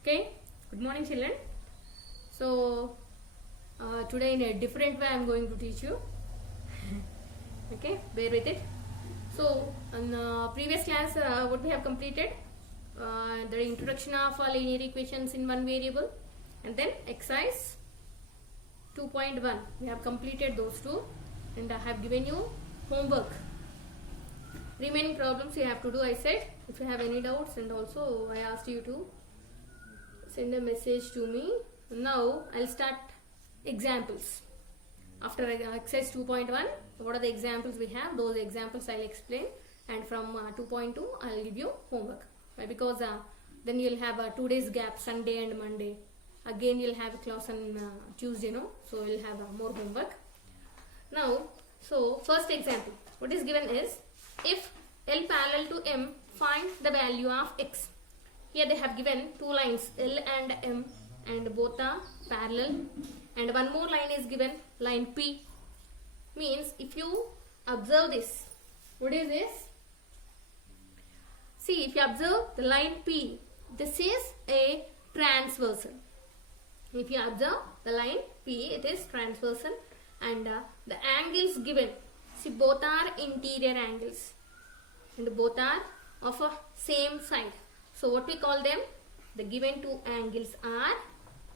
Okay, good morning children. So today in a different way I am going to teach you. Okay, bear with it. So in previous class what we have completed, the introduction of linear equations in one variable, and then exercise 2.1 we have completed those two, and I have given you homework. Remaining problems you have to do, I said. If you have any doubts, and also I asked you to send a message to me. Now I'll start examples. After exercise 2.1, what are the examples we have? Those examples I'll explain, and from 2.2 I'll give you homework. Why? Because then you'll have a 2 days gap, Sunday and Monday. Again you'll have a class on Tuesday, no? So you'll have more homework. Now, so first example, what is given is, if L parallel to M, find the value of X. Here they have given two lines, L and M, and both are parallel, and one more line is given, line P. Means if you observe this, what is this? See, if you observe the line P, this is a transversal. If you observe the line P, it is transversal, and the angles given, see, both are interior angles and both are of a same side. So what we call them? The given two angles are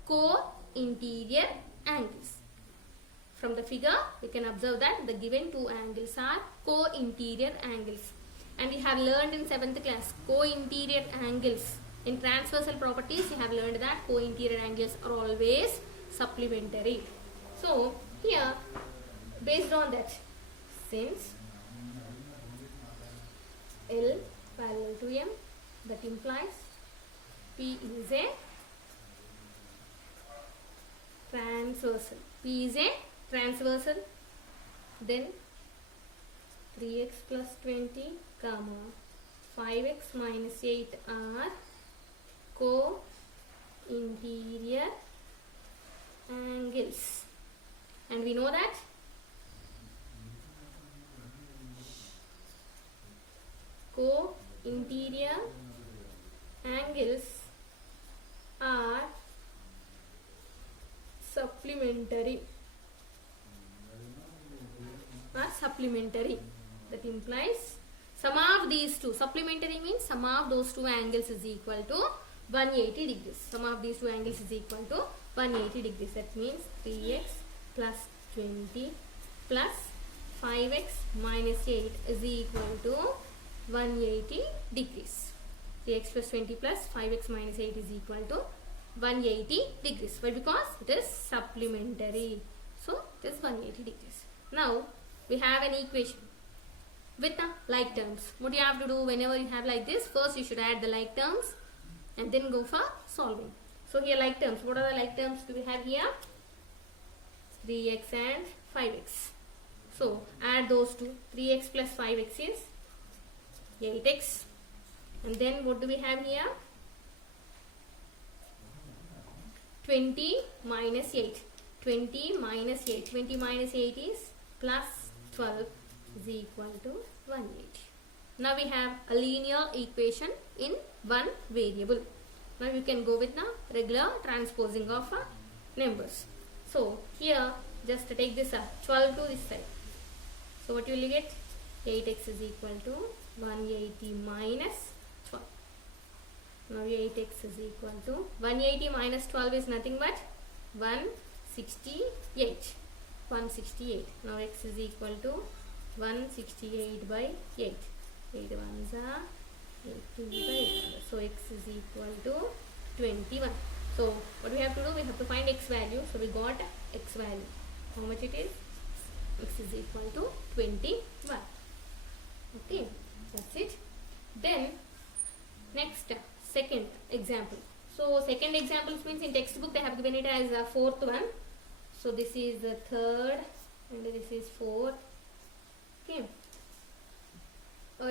co-interior angles. From the figure we can observe that the given two angles are co-interior angles, and we have learned in 7th class co-interior angles. In transversal properties you have learned that co-interior angles are always supplementary. So here, based on that, since L parallel to M, that implies P is a transversal. P is a transversal. Then 3x plus 20 comma 5x minus 8 are co-interior angles, and we know that co-interior angles are supplementary. That implies sum of these two, supplementary means sum of those two angles is equal to 180 degrees. Sum of these two angles is equal to 180 degrees. That means 3x plus 20 plus 5x minus 8 is equal to 180 degrees. 3x plus 20 plus 5x minus 8 is equal to 180 degrees. Why? Because it is supplementary. So it is 180 degrees. Now we have an equation with the like terms. What you have to do whenever you have like this, first you should add the like terms and then go for solving. So here like terms, what are the like terms do we have here? 3x and 5x. So add those two. 3x plus 5x is 8x, and then what do we have here? 20 minus 8. 20 minus 8. 20 minus 8 is plus 12 is equal to 180. Now we have a linear equation in one variable. Now you can go with the regular transposing of numbers. So here just take this 12 to this side. So what you will get? 8x is equal to 180 minus 12. Now 8x is equal to 180 minus 12 is nothing but 168. 168. Now x is equal to 168 by 8. 8 ones are 80 by 8. So x is equal to 21. So what we have to do? We have to find x value. So we got x value. How much it is? X is equal to 21. Okay, that's it. Then next, second example. So second example means in textbook they have given it as a fourth one. So this is the third and this is fourth. Okay.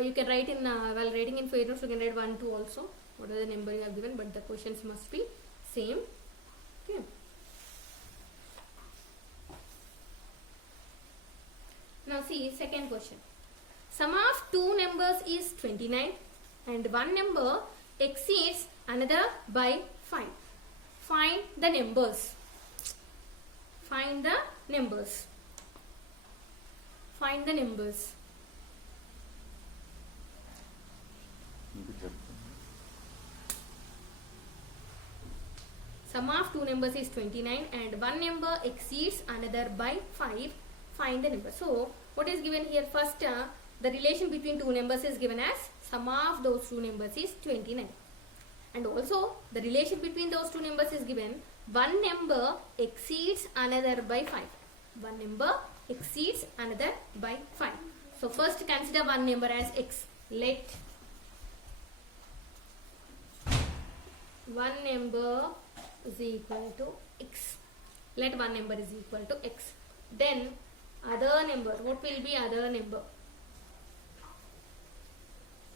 You can write in while writing in for notes you can write 1, 2 also. Whatever the number you have given, but the questions must be same. Okay. Now see second question. Sum of two numbers is 29 and one number exceeds another by 5. Find the numbers. Find the numbers. Find the numbers. Sum of two numbers is 29 and one number exceeds another by 5. Find the number. So, what is given here? First, the relation between two numbers is given as sum of those two numbers is 29. And also, the relation between those two numbers is given one number exceeds another by 5. One number exceeds another by 5. So, first consider one number as x. Let one number is equal to x. Let one number is equal to x. Then other number. What will be other number?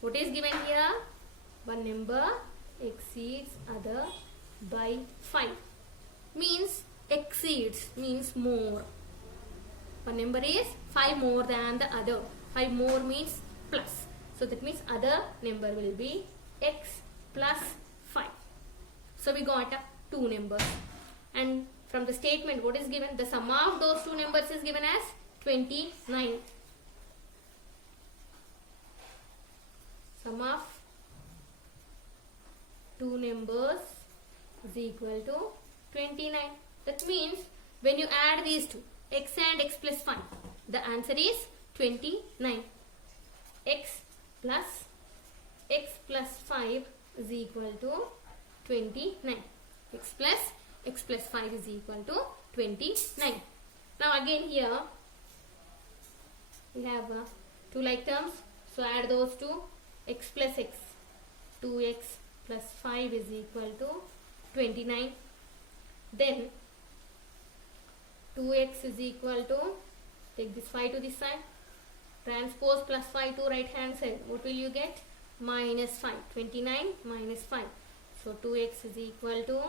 What is given here? One number exceeds other by 5. Means exceeds means more. One number is 5 more than the other. 5 more means plus. So that means other number will be x plus 5. So we got two numbers. And from the statement, what is given? The sum of those two numbers is given as 29. Sum of two numbers is equal to 29. That means when you add these two, x and x plus 5, the answer is 29. X plus 5 is equal to 29. X plus 5 is equal to 29. Now again here we have two like terms. So add those two. X plus x. 2x plus 5 is equal to 29. Then 2x is equal to, take this 5 to this side, transpose plus 5 to right hand side. What will you get? Minus 5. 29 minus 5. So 2x is equal to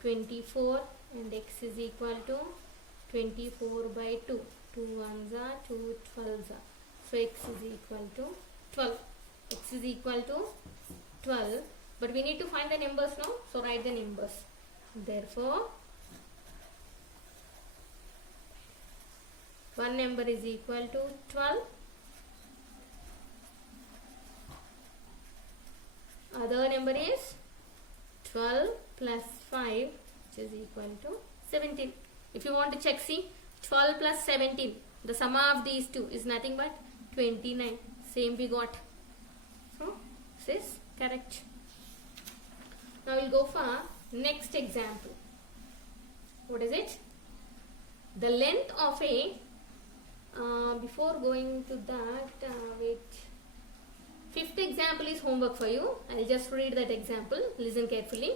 24 and x is equal to 24 by 2. 2 ones are 2 12s are. So x is equal to 12. X is equal to 12. But we need to find the numbers now. So write the numbers. Therefore, one number is equal to 12. Other number is 12 plus 5, which is equal to 17. If you want to check, see, 12 plus 17, the sum of these two is nothing but 29. Same we got. So, this is correct. Now we'll go for next example. What is it? The length of a, before going to that, wait. Fifth example is homework for you. I'll just read that example. Listen carefully.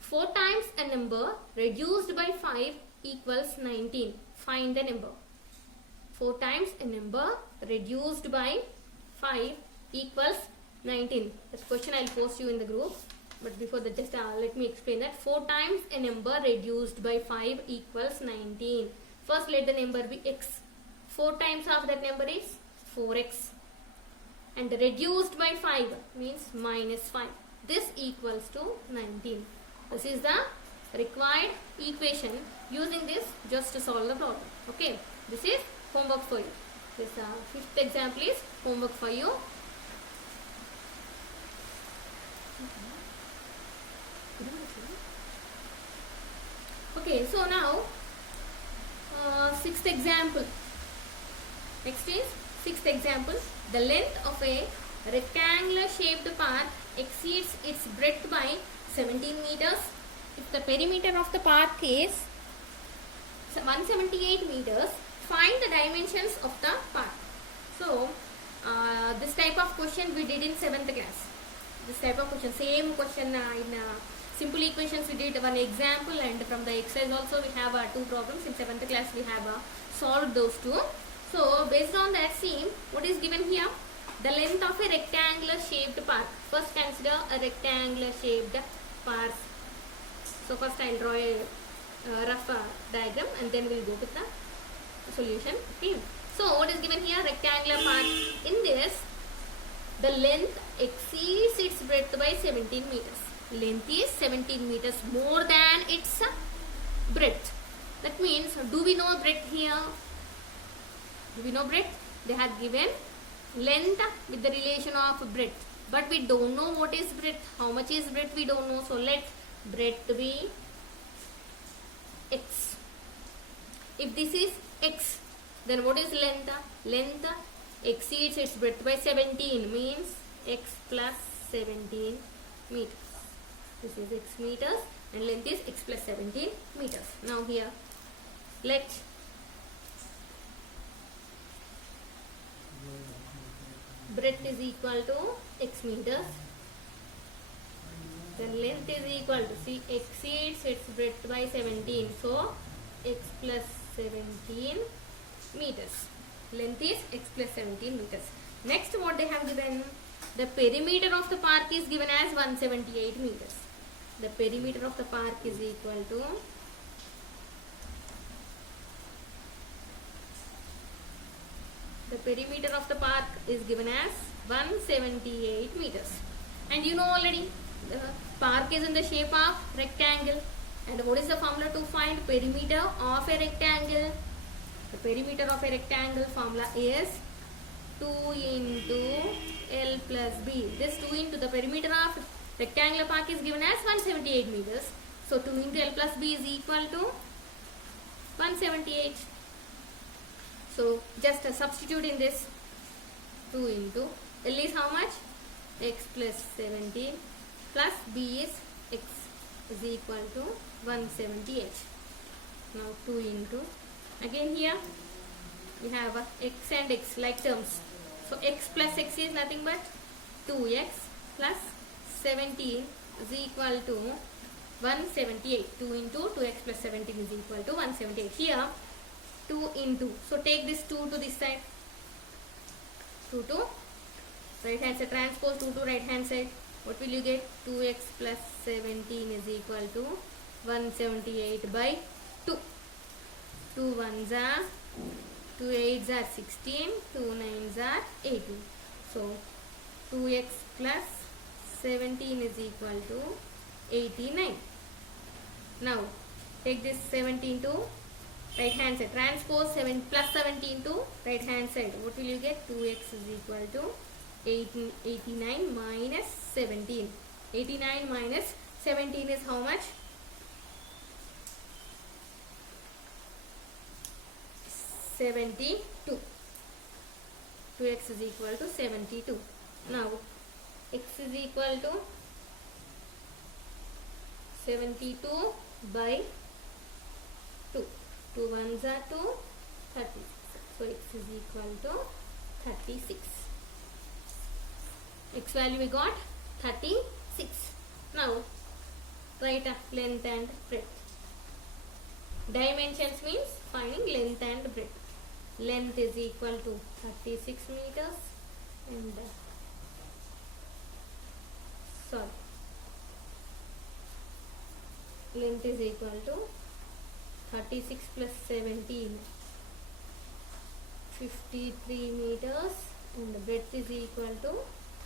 4 times a number reduced by 5 equals 19. Find the number. 4 times a number reduced by 5 equals 19. This question I'll post you in the group. But before that, just let me explain that. 4 times a number reduced by 5 equals 19. First, let the number be x. 4 times of that number is 4x. And reduced by 5 means minus 5. This equals to 19. This is the required equation. Using this, just to solve the problem. Okay. This is homework for you. This fifth example is homework for you. Okay, so now sixth example. Next is sixth example. The length of a rectangular shaped path exceeds its breadth by 17 meters. If the perimeter of the path is 178 meters, find the dimensions of the path. So, this type of question we did in 7th class. This type of question, same question in simple equations we did one example, and from the exercise also we have 2 problems. In 7th class we have solved those 2. So based on that, see what is given here. The length of a rectangular shaped path. First consider a rectangular shaped path. So first I will draw a rough diagram and then we will go with the solution. Okay. So what is given here? Rectangular path. In this, the length exceeds its breadth by 17 meters. length is 17 meters more than its breadth. That means, do we know breadth here? Do we know breadth? They have given length with the relation of breadth, but we don't know what is breadth. How much is breadth we don't know. So let breadth be x. If this is x, then what is length? Length exceeds its breadth by 17, means x plus 17 meters. This is x meters and length is x plus 17 meters. Now here let breadth is equal to x meters, then length is equal to, see, exceeds its breadth by 17, so x plus 17 meters. Length is x plus 17 meters. Next, what they have given, the perimeter of the park is given as 178 meters. The perimeter of the park is equal to given as 178 meters. And you know already, the park is in the shape of rectangle. And what is the formula to find perimeter of a rectangle? The perimeter of a rectangle formula is 2 into L plus B. This 2 into the perimeter of rectangular park is given as 178 meters. So 2 into L plus B is equal to 178. So just substitute in this. 2 into L is how much? X plus 17 plus B is X is equal to 178. Now 2 into, again here we have x and x like terms. So x plus x is nothing but 2x plus 17 is equal to 178. 2 into 2x plus 17 is equal to 178. Here 2 into, so take this 2 to this side. 2 to right hand side, transpose 2 to right hand side. What will you get? 2x plus 17 is equal to 178 by 2. 2 1s are, 2 8s are 16, 2 9s are 18. So 2x plus 17 is equal to 89. Now take this 17 to right hand side, transpose 7 plus 17 to right hand side. What will you get? 2x is equal to 89 minus 17. 89 minus 17 is how much? 72. 2x is equal to 72. Now x is equal to 72 by 2. 2 1s are 2, 36. So x is equal to 36. X value we got 36. Now write length and breadth. Dimensions means finding length and breadth. Length is equal to 36 meters and length is equal to 36 plus 17, 53 meters, and the breadth is equal to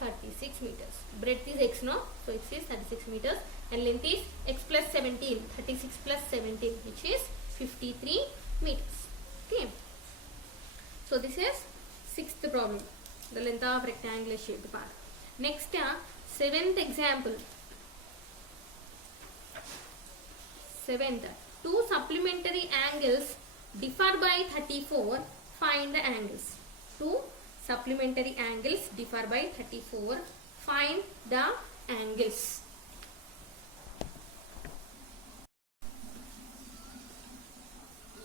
36 meters. Breadth is x, no? So x is 36 meters and length is x plus 17, 36 plus 17, which is 53 meters. Okay. So this is sixth problem, the length of rectangular shaped park. Next, seventh example. Seventh, two supplementary angles differ by 34. Find the angles. Two supplementary angles differ by 34. Find the angles.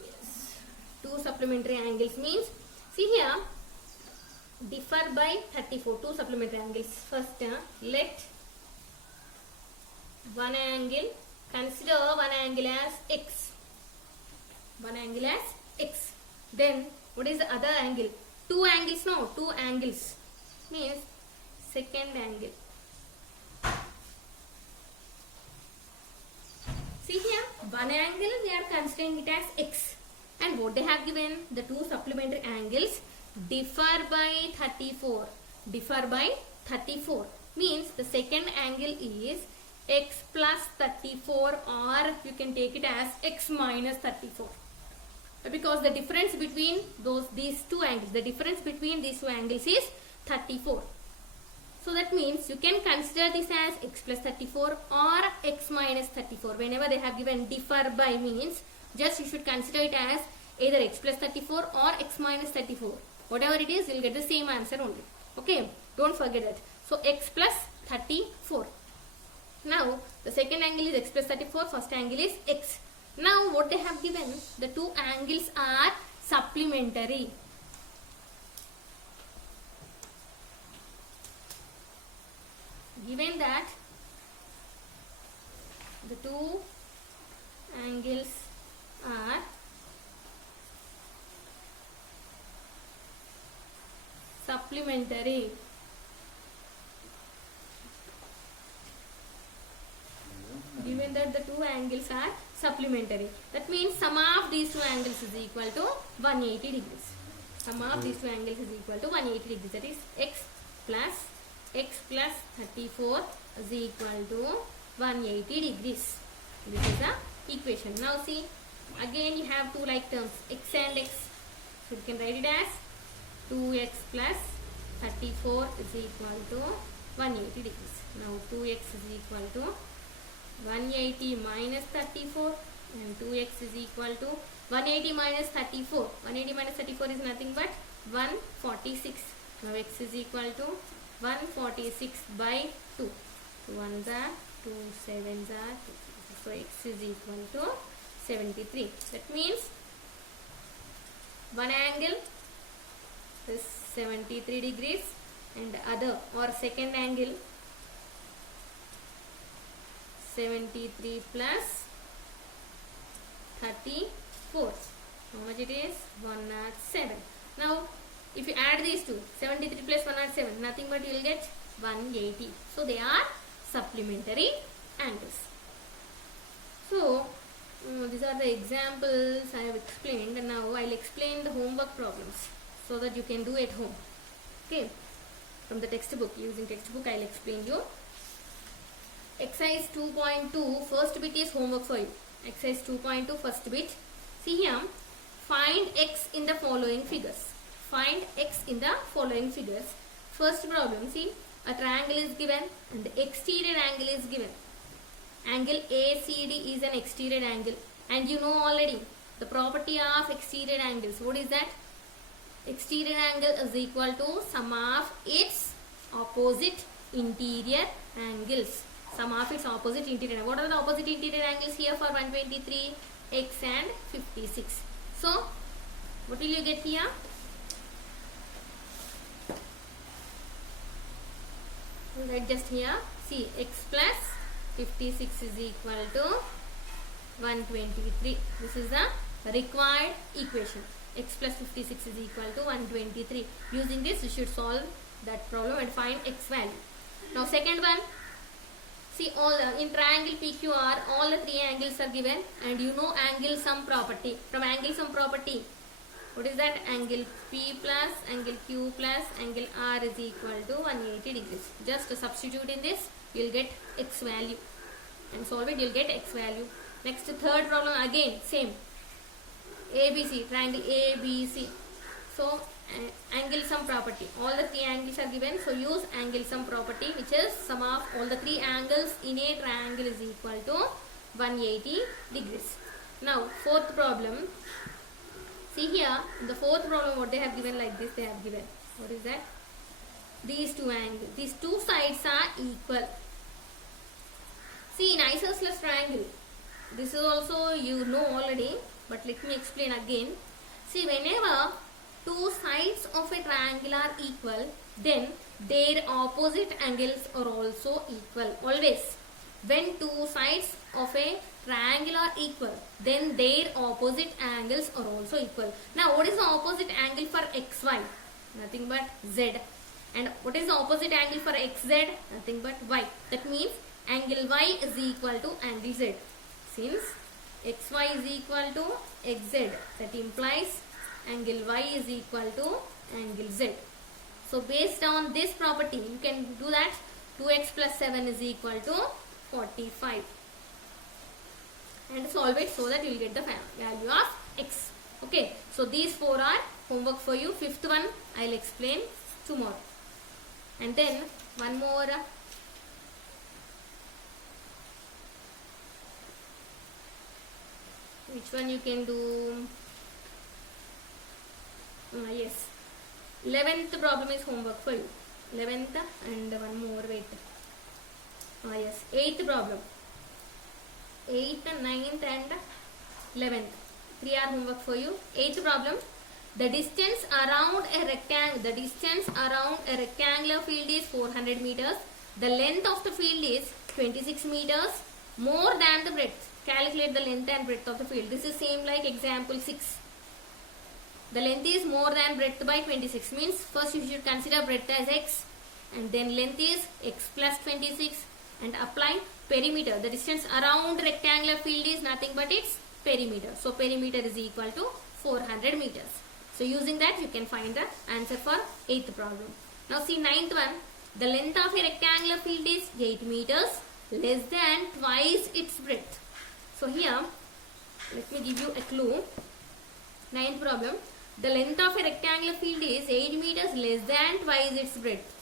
Yes. Two supplementary angles means, see here, differ by 34. Two supplementary angles. First, let one angle, consider one angle as x. One angle as x. Then, what is the other angle? Two angles, no, two angles means second angle. See here, one angle we are considering it as x, and what they have given, the two supplementary angles differ by 34. Differ by 34 means the second angle is x plus 34, or you can take it as x minus 34. Because the difference between these two angles, is 34. So that means you can consider this as x plus 34 or x minus 34. Whenever they have given differ by means, just you should consider it as either x plus 34 or x minus 34. Whatever it is, you will get the same answer only. Okay, don't forget that. So x plus 34. Now the second angle is x plus 34, first angle is x. Now what they have given, the two angles are supplementary. Given that the two angles are supplementary. Given that the two angles are supplementary, that means sum of these two angles is equal to 180 degrees. Sum of these two angles is equal to 180 degrees. That is x plus 34 is equal to 180 degrees. This is the equation. Now see, again you have two like terms, x and x. So you can write it as 2x plus 34 is equal to 180 degrees. Now 2x is equal to 180 minus 34, and 2x is equal to 180 minus 34. 180 minus 34 is nothing but 146. Now x is equal to 146 by 2. 2 1s are 2, 7s are 2. So x is equal to 73. That means one angle is 73 degrees and other or second angle 73 plus 34. How much it is? 107. Now if you add these two, 73 plus 107, nothing but you will get 180. So they are supplementary angles. So these are the examples I have explained, and now I will explain the homework problems so that you can do at home. Okay, from the textbook, using textbook I will explain you. Exercise 2.2, first bit is homework for you. Exercise 2.2, first bit. See here, find x in the following figures. Find x in the following figures. First problem, see, a triangle is given and the exterior angle is given. Angle ACD is an exterior angle, and you know already the property of exterior angles. What is that? Exterior angle is equal to sum of its opposite interior angles. Sum of its opposite interior. What are the opposite interior angles here for 123? X and 56. So what will you get here? Right, just here, see, x plus 56 is equal to 123. This is the required equation. X plus 56 is equal to 123. Using this, you should solve that problem and find x value. Now second one, see, all in triangle PQR, all the three angles are given, and you know angle sum property. From angle sum property, what is that? Angle P plus angle Q plus angle R is equal to 180 degrees. Just substitute in this, you will get x value, and solve it, you will get x value. Next, third problem, again same. ABC, triangle ABC. So angle sum property, all the three angles are given, so use angle sum property, which is sum of all the three angles in a triangle is equal to 180 degrees. Now fourth problem, see here, in the fourth problem what they have given, like this they have given. What is that? These two angles, these two sides are equal. See, in isosceles triangle, this is also you know already, but let me explain again. See, whenever two sides of a triangle are equal, then their opposite angles are also equal. Always, when two sides of a triangle are equal, then their opposite angles are also equal. Now, what is the opposite angle for xy? Nothing but z. And what is the opposite angle for xz? Nothing but y. That means angle y is equal to angle z. Since xy is equal to xz, that implies angle y is equal to angle z. So based on this property, you can do that 2x plus 7 is equal to 45. And solve it so that you will get the value of x. Okay, so these 4 are homework for you. Fifth one I will explain tomorrow. And then one more. Which one you can do? Yes, 11th problem is homework for you. 11th and one more, wait. Yes, 8th problem. 8th, 9th and 11th. 3 are homework for you. 8th problem. The distance around a rectangular field is 400 meters. The length of the field is 26 meters more than the breadth. Calculate the length and breadth of the field. This is same like example 6. The length is more than breadth by 26. Means first you should consider breadth as x and then length is x plus 26 and apply perimeter. The distance around rectangular field is nothing but its perimeter. So perimeter is equal to 400 meters. So using that you can find the answer for 8th problem. Now see 9th one. The length of a rectangular field is 8 meters less than twice its breadth. So here let me give you a clue. 9th problem. The length of a rectangular field is 8 meters less than twice its breadth.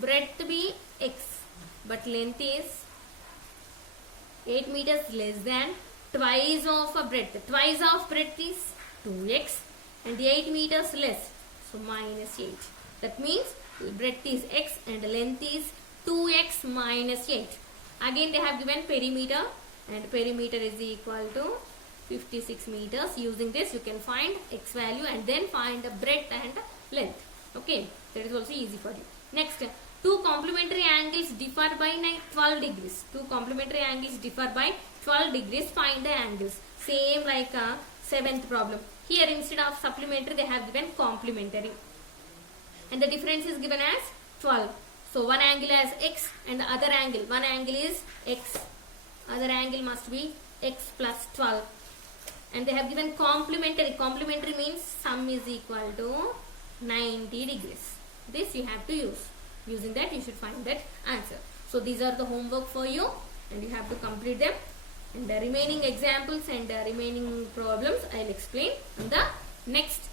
Breadth be x, but length is 8 meters less than twice of a breadth. Twice of breadth is 2x and 8 meters less, so minus 8. That means breadth is x and length is 2x minus 8. Again they have given perimeter and perimeter is equal to 56 meters. Using this you can find x value and then find the breadth and length. Okay, that is also easy for you. Next, two complementary angles differ by 12 degrees. Two complementary angles differ by 12 degrees. Find the angles. Same like 7th problem. Here instead of supplementary they have given complementary. And the difference is given as 12. So one angle has x and the other angle. One angle is x. Other angle must be x plus 12. And they have given complementary. Complementary means sum is equal to 90 degrees. This you have to use. Using that you should find that answer. So these are the homework for you and you have to complete them. And the remaining examples and the remaining problems I will explain in the next